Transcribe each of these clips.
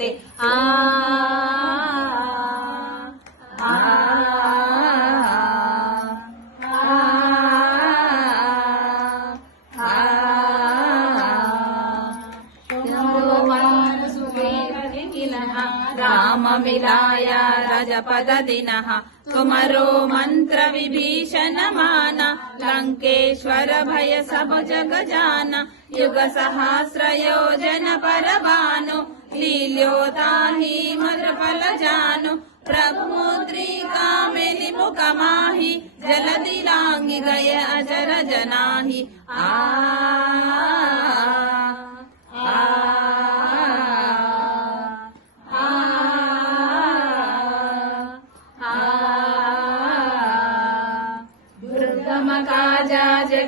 किलः आ मिलाय रजपददिनः कुमरो मन्त्रविभीषणमान मन्त्र लङ्केश्वर भय समु जगजान युगसहस्रयोजन परभानु लील्योताहि मधुफलजानु प्रभुमुद्रिका मेलिमुखमाहि जलदिलाङ्गिगय अजर जनाहि। आ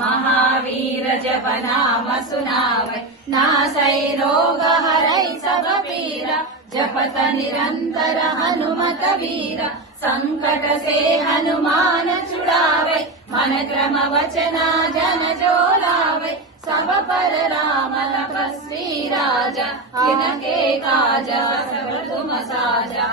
महावीर जप नाम सुनावै नासै रोग हरै सब पीरा जपत निरंतर हनुमत वीर संकट से हनुमान छुड़ावे मन क्रम वचना जन जो लावे सब पर राम लखस्वी राजा जिनके काज सब तुम साजा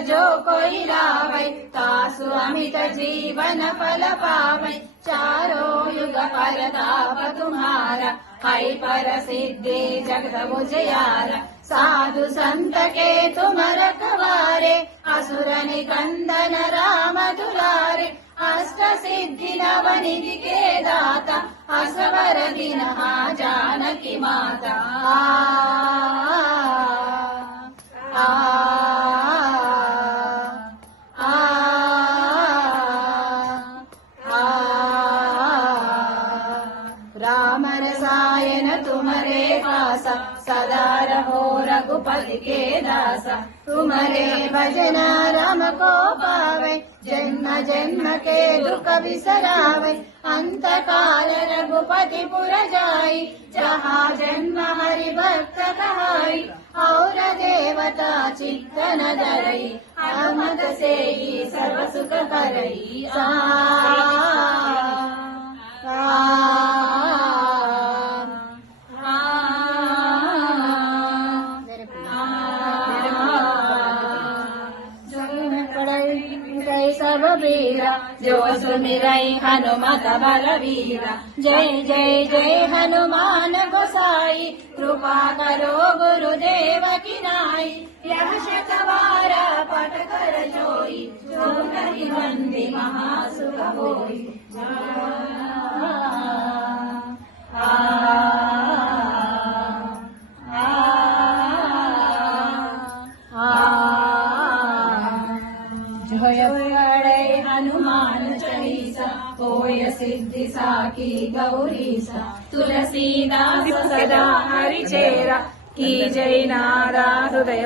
जो कोई लावे तासु अमित जीवन फल पावे चारों युग परताप तुम्हारा है पर सिद्धि जगत बुझयारा साधु संत के तुम रखवारे असुर निकंदन राम दुलारे अष्ट सिद्धि नव निधि के दाता असवर दिन जानकी माता सदा रहो रघुपति के दासा तुम्हारे भजन राम को पावे जन्म जन्म के दुख बिसरावे अंत काल रघुपति पुर जाई जहाँ जन्म हरि भक्त कहाई और देवता चित्तन धरई अहमद से ही सर्व सुख करई वीरा जो हनुमत बल वीरा जय जय जय हनुमान गोसाई कृपा करो गुरुदेव नाई। यह शतवार पट कर जोई जो हरि बंदी महासुख होई సిద్ధి సాకి గౌరీశ తులసీదాస సదా హరిచేర కీ జై నాదా హృదయ